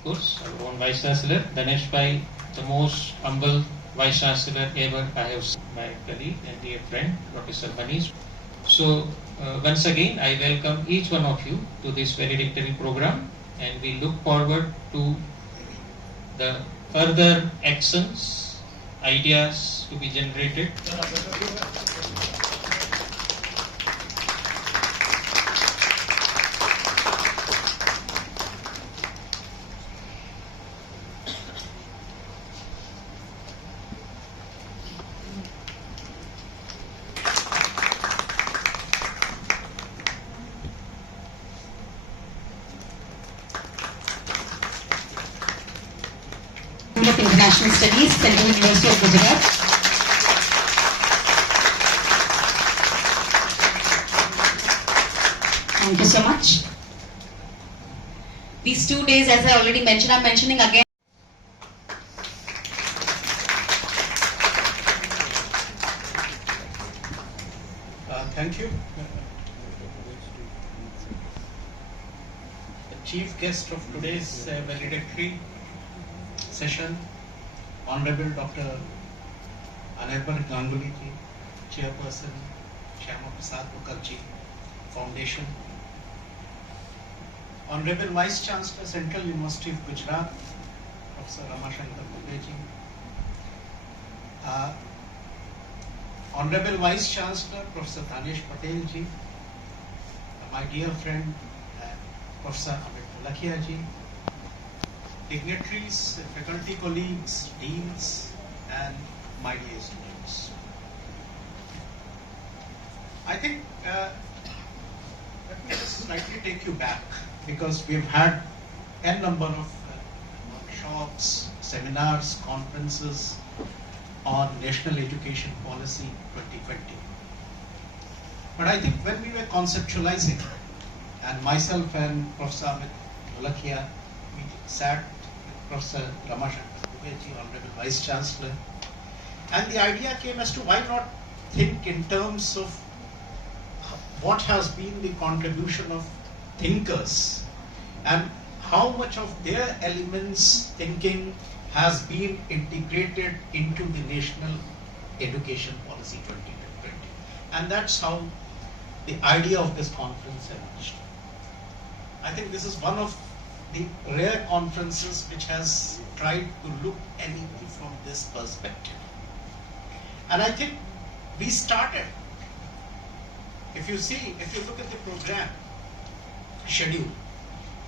of course, our own Vice Chancellor, Danesh Bhai, the most humble Vice Chancellor ever I have seen, my colleague and dear friend, Professor Manish. So, once again, I welcome each one of you to this valedictory program, and we look forward to the further actions, ideas to be generated. of International Studies, Central University of Gujarat. Thank you so much. These 2 days, as I already mentioned, I'm mentioning again. Thank you. The chief guest of today's valedictory session, Honorable Dr. Anirban Ganguly ji, Chairperson, Shyama Prasad Mukherjee Foundation, Honorable Vice Chancellor, Central University of Gujarat, Professor Ramashankar Dubey ji, Honorable Vice Chancellor, Professor Danesh Patel ji, my dear friend, Professor Amit Lakhia ji, dignitaries, faculty colleagues, deans, and my dear students. I think, let me just slightly take you back, because we've had a number of workshops, seminars, conferences on National Education Policy 2020. But I think when we were conceptualizing, and myself and Professor Amit Lakhia, we sat with Professor Ramashankar Dubey ji, Honorable Vice Chancellor, and the idea came as to why not think in terms of what has been the contribution of thinkers and how much of their elements thinking has been integrated into the National Education Policy 2020. And that's how the idea of this conference emerged. I think this is one of the rare conferences which has tried to look anything from this perspective. And I think we started, if you look at the program schedule,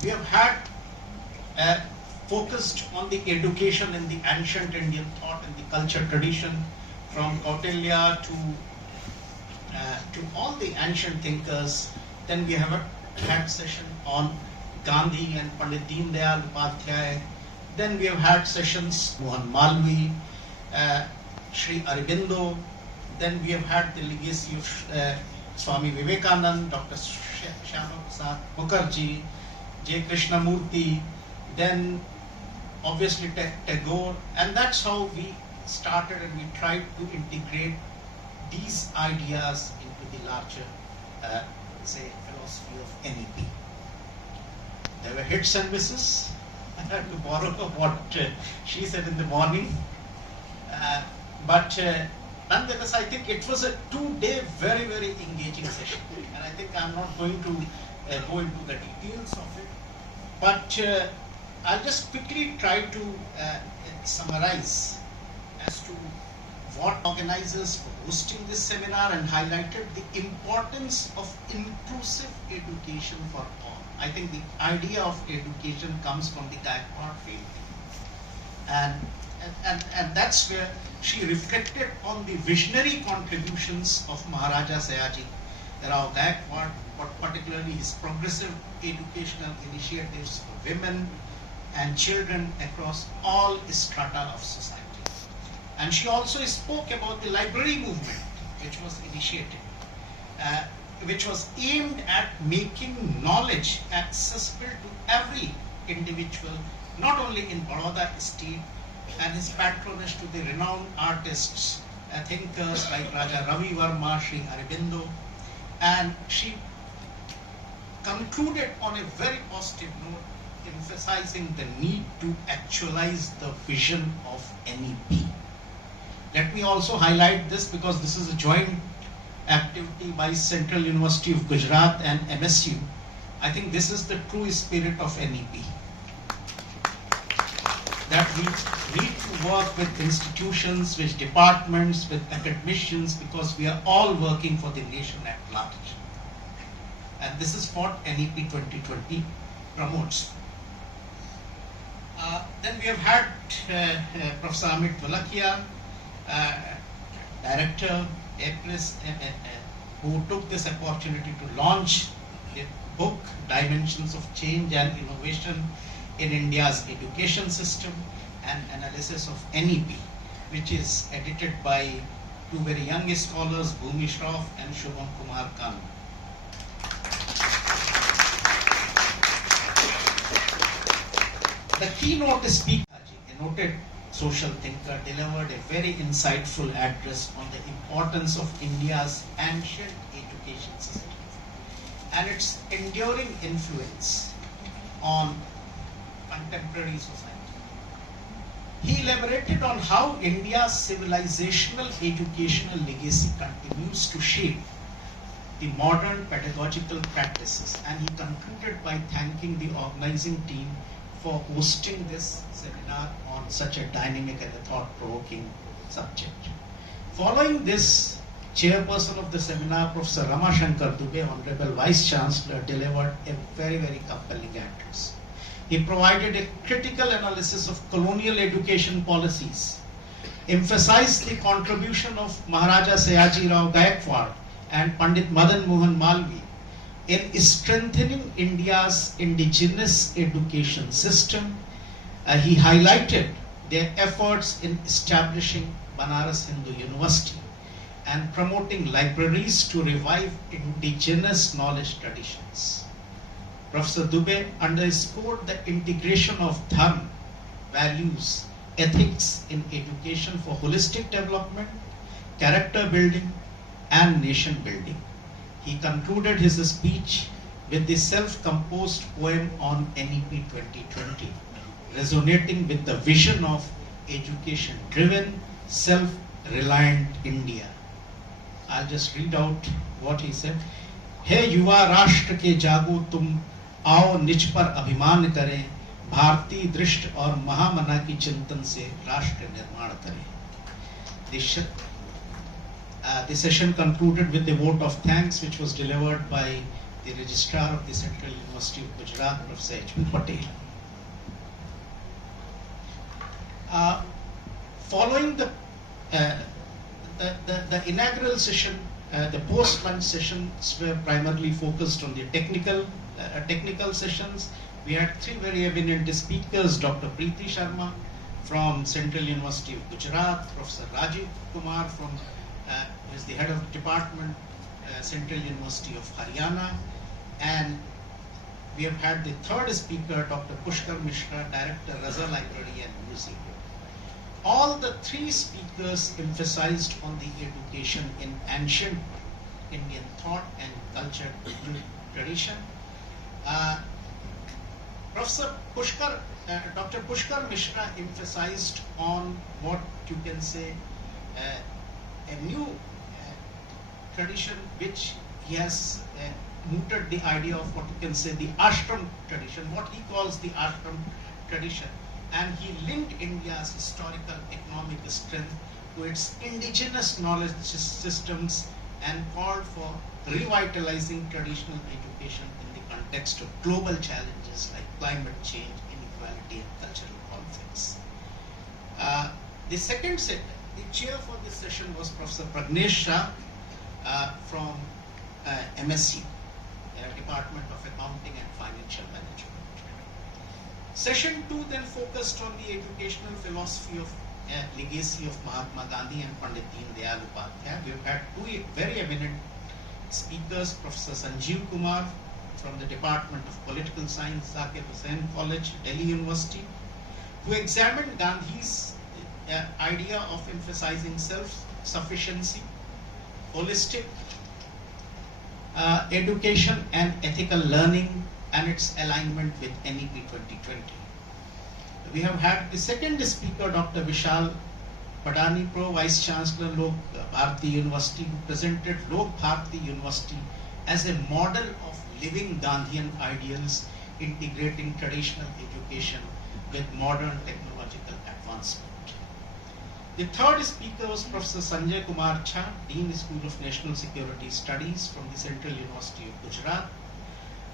we have had focused on the education in the ancient Indian thought and the culture tradition, from Kautilya to all the ancient thinkers. Then we have had session on Gandhi and Pandit Deen Dayal Upadhyay. Then we have had sessions on Malvi, Sri Aurobindo. Then we have had the legacy of Swami Vivekanand, Dr. Shyama Prasad Mukherjee, J. Krishnamurti, then obviously Tagore, and that's how we started, and we tried to integrate these ideas into the larger, say, philosophy of NEP. There were hits and misses. I had to borrow what she said in the morning, but nonetheless, I think it was a 2-day very, very engaging session, and I think I'm not going to go into the details of it, but I'll just quickly try to summarize as to what organizers were hosting this seminar and highlighted the importance of inclusive education for all. I think the idea of education comes from the Gaikwad field, and that's where she reflected on the visionary contributions of Maharaja Sayaji Rao Gaikwad, particularly his progressive educational initiatives for women and children across all strata of society. And she also spoke about the library movement, which was initiated, which was aimed at making knowledge accessible to every individual, not only in Baroda state, and his patronage to the renowned artists, thinkers like Raja Ravi Verma, Sri Aurobindo. And she concluded on a very positive note emphasizing the need to actualize the vision of NEP. Let me also highlight this because this is a joint activity by Central University of Gujarat and MSU. I think this is the true spirit of NEP. That we need to work with institutions, with departments, with academicians, because we are all working for the nation at large. And this is what NEP 2020 promotes. Then we have had Professor Amit Valakia, Director, APRIS, who took this opportunity to launch the book Dimensions of Change and Innovation in India's Education System, an analysis of NEP, which is edited by two very young scholars, Bhumi Shroff and Shubham Kumar Khan. The keynote speaker, a noted social thinker, delivered a very insightful address on the importance of India's ancient education system and its enduring influence on contemporary society. He elaborated on how India's civilizational educational legacy continues to shape the modern pedagogical practices, and he concluded by thanking the organizing team for hosting this seminar on such a dynamic and a thought-provoking subject. Following this, chairperson of the seminar, Professor Ramashankar Dubey, Honorable Vice Chancellor, delivered a very, very compelling address. He provided a critical analysis of colonial education policies, emphasized the contribution of Maharaja Sayaji Rao Gaikwad and Pandit Madan Mohan Malvi in strengthening India's indigenous education system. He highlighted their efforts in establishing Banaras Hindu University and promoting libraries to revive indigenous knowledge traditions. Professor Dubey underscored the integration of dharma, values, ethics in education for holistic development, character building, and nation building. He concluded his speech with the self-composed poem on NEP 2020, resonating with the vision of education-driven, self-reliant India. I'll just read out what he said. हे युवा राष्ट्र के जागो तुम, आओ निज पर अभिमान करें, भारतीय दृष्ट और महामना की चिंतन से राष्ट्र निर्माण करें. The session concluded with a vote of thanks, which was delivered by the Registrar of the Central University of Gujarat, Professor H.B. Patel. Following the inaugural session, the post-lunch sessions were primarily focused on the technical sessions. We had three very eminent speakers: Dr. Preeti Sharma from Central University of Gujarat, Professor Rajiv Kumar who is the head of the department, Central University of Haryana, and we have had the third speaker, Dr. Pushkar Mishra, Director, Raza Library and Museum. All the three speakers emphasized on the education in ancient Indian thought and culture tradition. Dr. Pushkar Mishra emphasized on what you can say a new tradition, which he has mooted the idea of what you can say the ashram tradition, what he calls the ashram tradition, and he linked India's historical economic strength to its indigenous knowledge systems and called for revitalizing traditional education in the context of global challenges like climate change, inequality, and cultural conflicts. The chair for this session was Professor Pragnesh Shah from MSU, Department of Accounting and Financial Management. Session 2 then focused on the educational philosophy of legacy of Mahatma Gandhi and Pandit Deen Dayal Upadhyay. We've had two very eminent speakers, Professor Sanjeev Kumar from the Department of Political Science, Zakir Hussain College, Delhi University, who examined Gandhi's idea of emphasizing self-sufficiency, holistic education and ethical learning and its alignment with NEP 2020. We have had the second speaker, Dr. Vishal Padani, Pro Vice Chancellor, Lok Bharati University, who presented Lok Bharati University as a model of living Gandhian ideals, integrating traditional education with modern technological advancement. The third speaker was Professor Sanjay Kumar Jha, Dean School of National Security Studies from the Central University of Gujarat,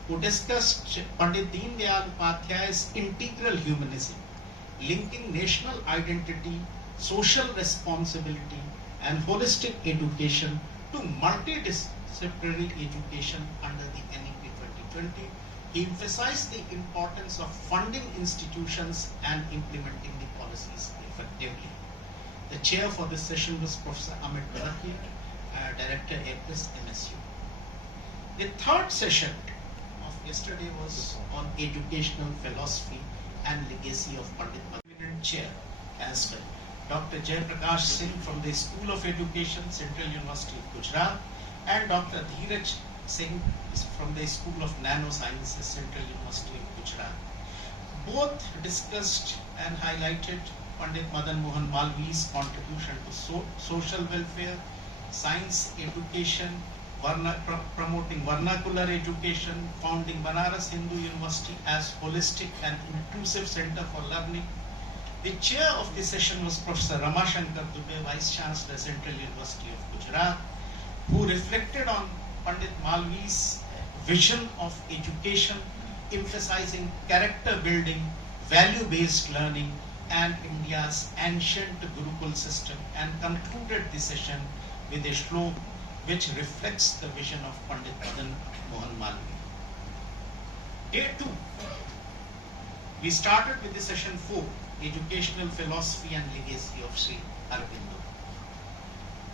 who discussed Pandit Deen Dayal Upadhyay's integral humanism, linking national identity, social responsibility, and holistic education to multidisciplinary education under the NEP 2020. He emphasized the importance of funding institutions and implementing the policies effectively. The chair for this session was Professor Amit Bharati, Director APIS MSU. The third session of yesterday was on educational philosophy and legacy of Pandit Madhavan, chair as well. Dr. Jay Prakash Singh from the School of Education, Central University of Gujarat, and Dr. Dheeraj Singh from the School of Nanosciences, Central University of Gujarat. Both discussed and highlighted Pandit Madan Mohan Malviya's contribution to social welfare, science education, promoting vernacular education, founding Banaras Hindu University as holistic and inclusive center for learning. The chair of the session was Professor Ramashankar Dubey, Vice Chancellor, Central University of Gujarat, who reflected on Pandit Malviya's vision of education, emphasizing character building, value-based learning, and India's ancient Gurukul system, and concluded the session with a shlok which reflects the vision of Pandit Madan Mohan Malviya. Day 2, we started with the session 4, Educational Philosophy and Legacy of Sri Aurobindo.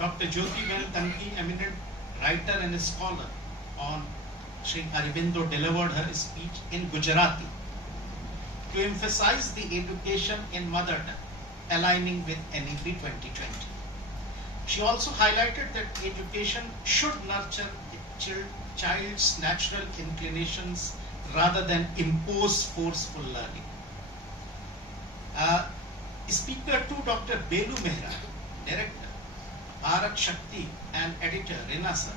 Dr. Jyoti Vel Tanki, eminent writer and scholar on Sri Aurobindo, delivered her speech in Gujarati to emphasize the education in mother tongue, aligning with NEP 2020. She also highlighted that education should nurture the child's natural inclinations rather than impose forceful learning. Speaker 2, Dr. Belu Mehra, Director, Bharat Shakti, and Editor, Renasa,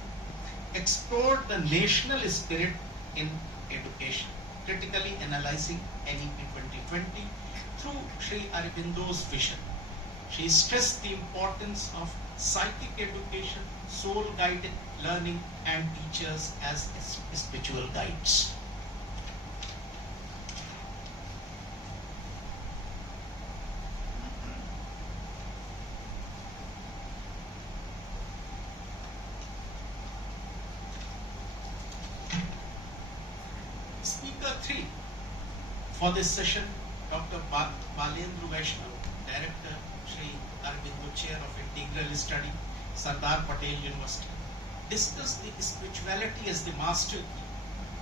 explored the national spirit in education, critically analyzing NEP 2020 through Sri Aurobindo's vision. She stressed the importance of psychic education, soul-guided learning, and teachers as spiritual guides. Speaker 3 for this session, Dr. Balendra Vaishnav, Director, Sri Aurobindo Chair of Integral Study, Sardar Patel University, discussed the spirituality as the master key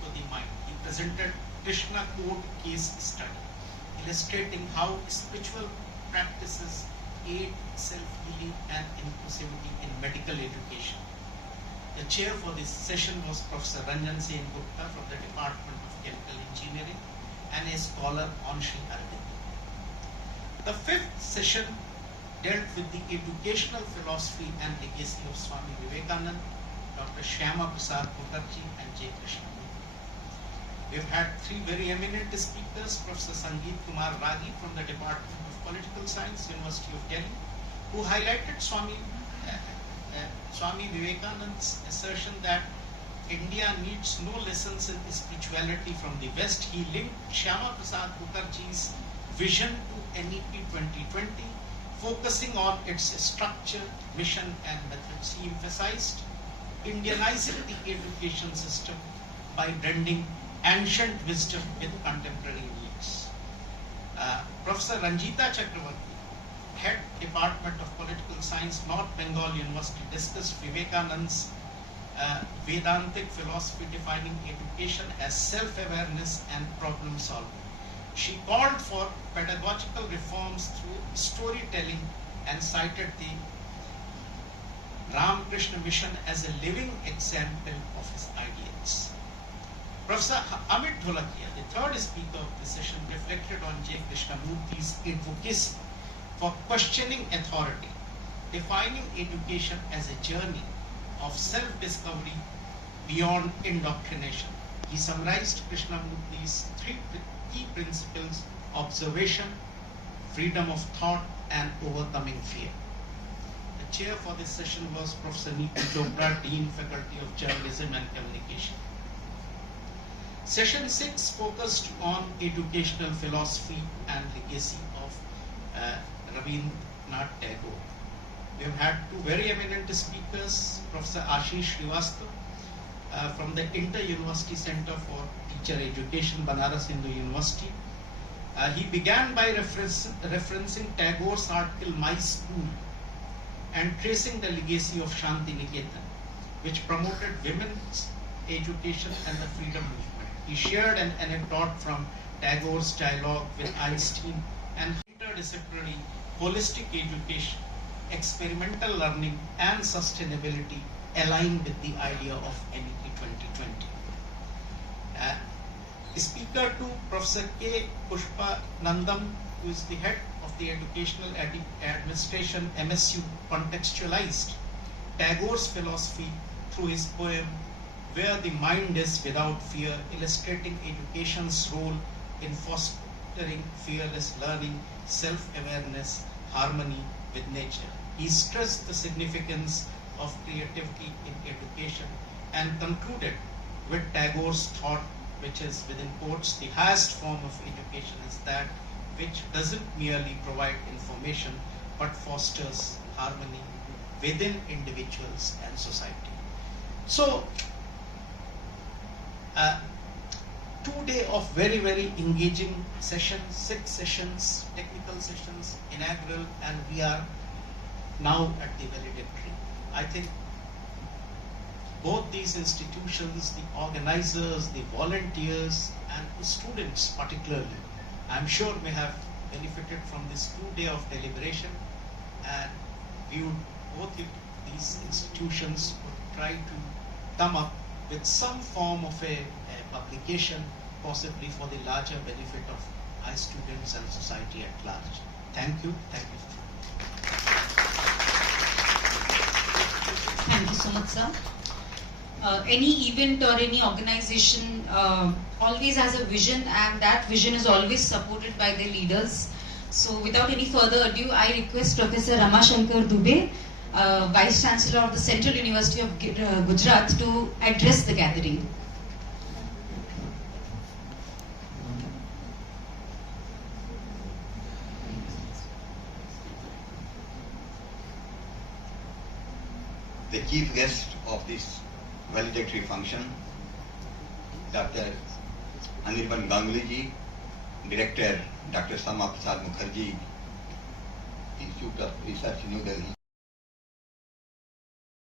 to the mind. He presented Krishna Code case study, illustrating how spiritual practices aid self-healing and inclusivity in medical education. The chair for this session was Professor Ranjan Sen Gupta from the Department of Chemical Engineering and a scholar on Sri Aurobindo. The fifth session dealt with the educational philosophy and legacy of Swami Vivekananda, Dr. Shyama Prasad Mukherjee, and J. Krishna. We've had three very eminent speakers, Professor Sangeet Kumar Ragi from the Department of Political Science, University of Delhi, who highlighted Swami Vivekananda's assertion that India needs no lessons in spirituality from the West. He linked Shyama Prasad Mukherjee's vision to NEP 2020, focusing on its structure, mission, and methods. He emphasized Indianizing the education system by blending ancient wisdom with contemporary needs. Professor Ranjita Chakravarti, Head Department of Political Science, North Bengal University, discussed Vivekananda's Vedantic philosophy defining education as self-awareness and problem solving. She called for pedagogical reforms through storytelling and cited the Ramakrishna mission as a living example of his ideals. Professor Amit Dholakia, the third speaker of the session, reflected on J. Krishnamurthy's advocacy for questioning authority, defining education as a journey of self-discovery beyond indoctrination. He summarized Krishnamurthy's three key principles: observation, freedom of thought, and overcoming fear. The chair for this session was Professor Neetu Chopra, Dean, Faculty of Journalism and Communication. Session 6 focused on educational philosophy and legacy of Rabindranath Tagore. We have had two very eminent speakers, Professor Ashish Srivastava from the Inter-University Center for Teacher Education, Banaras Hindu University. He began by referencing Tagore's article My School and tracing the legacy of Shanti Niketan, which promoted women's education and the freedom movement. He shared an anecdote from Tagore's dialogue with Einstein and interdisciplinary holistic education, experimental learning, and sustainability align with the idea of NEP 2020. Speaker 2, Professor K. Pushpa Nandam, who is the head of the Educational Administration, MSU, contextualized Tagore's philosophy through his poem Where the Mind is Without Fear, illustrating education's role in fostering fearless learning, self-awareness, harmony with nature. He stressed the significance of creativity in education and concluded with Tagore's thought, which is, within quotes, the highest form of education is that which doesn't merely provide information but fosters harmony within individuals and society. So, 2 days of very, very engaging sessions, 6 sessions, technical sessions, inaugural, and we are now at the valedictory. I think both these institutions, the organizers, the volunteers, and the students particularly, I'm sure may have benefited from this 2 days of deliberation, and we would, both these institutions would try to come up with some form of a publication, possibly for the larger benefit of our students and society at large. Thank you. Thank you. Thank you so much, sir. Any event or any organization always has a vision, and that vision is always supported by their leaders. So without any further ado, I request Professor Ramashankar Dubey, Vice Chancellor of the Central University of Gujarat, to address the gathering. The chief guest of this valedictory function, Dr. Anirban Ganguly, Director Dr. Sama Prasad Mukherjee, Institute of Research, New Delhi,